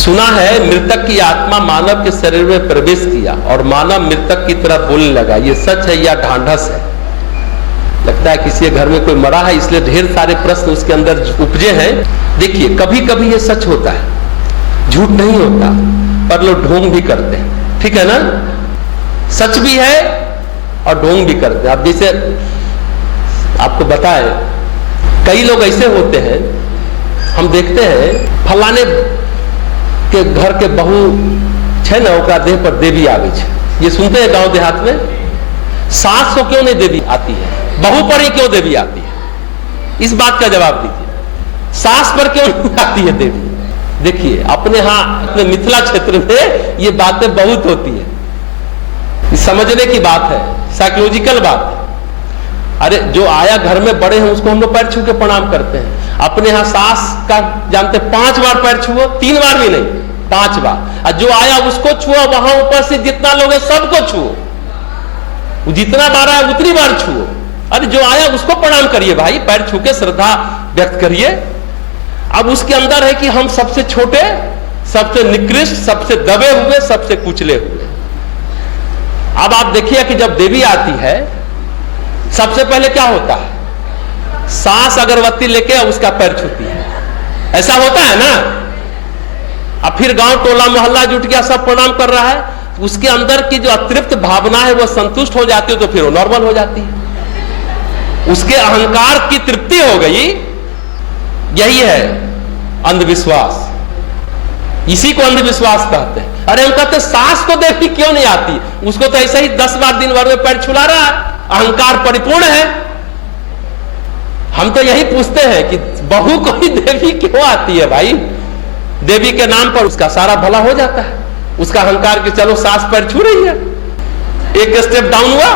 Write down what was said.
सुना है मृतक की आत्मा मानव के शरीर में प्रवेश किया और मानव मृतक की तरह बोलने लगा। ये सच है या ढांढस है? लगता है किसी के घर में कोई मरा है, इसलिए ढेर सारे प्रश्न उसके अंदर उपजे हैं। देखिए, कभी कभी ये सच होता है, झूठ नहीं होता, पर लोग ढोंग भी करते हैं। ठीक है ना? सच भी है और ढोंग भी करते हैं। अब जैसे आपको बताए, कई लोग ऐसे होते हैं, हम देखते हैं फलाने के घर के बहू छे ना, ओकरा देह पर देवी आवे छे। ये सुनते हैं गांव देहात में। सास को क्यों नहीं देवी आती है, बहू पर ही क्यों देवी आती है? इस बात का जवाब दीजिए। सास पर क्यों नहीं आती है देवी? देखिए, अपने मिथिला क्षेत्र में ये बातें बहुत होती है। समझने की बात है, साइकोलॉजिकल बात है। अरे जो आया घर में बड़े हैं उसको हम लोग पैर छू के प्रणाम करते हैं। अपने यहाँ सास का जानते 5 बार पैर छुओ, 3 बार भी नहीं, 5 बार। और जो आया उसको छुओ, वहां ऊपर से जितना लोग है सबको छुओ, जितना बार आया उतनी बार छुओ। अरे जो आया उसको प्रणाम करिए भाई, पैर छू के श्रद्धा व्यक्त करिए। अब उसके अंदर है कि हम सबसे छोटे, सबसे निकृष्ट, सबसे दबे हुए, सबसे कुचले हुए। अब आप देखिए कि जब देवी आती है, सबसे पहले क्या होता है? सास अगरबत्ती लेके उसका पैर छूती है। ऐसा होता है ना? अब फिर गांव टोला मोहल्ला जुट गया, सब प्रणाम कर रहा है। उसके अंदर की जो अतृप्त भावना है वो संतुष्ट हो जाती है, तो फिर वो नॉर्मल हो जाती है। उसके अहंकार की तृप्ति हो गई। यही है अंधविश्वास। इसी को अंधविश्वास कहते हैं। अरे हम कहते सास को देवी क्यों नहीं आती? उसको तो ऐसा ही 10 बार दिन भर में पैर छुला रहा है, अहंकार परिपूर्ण है। हम तो यही पूछते हैं कि बहू को ही देवी क्यों आती है भाई? देवी के नाम पर उसका सारा भला हो जाता है। उसका अहंकार कि चलो सास पैर छू रही है, एक स्टेप डाउन हुआ,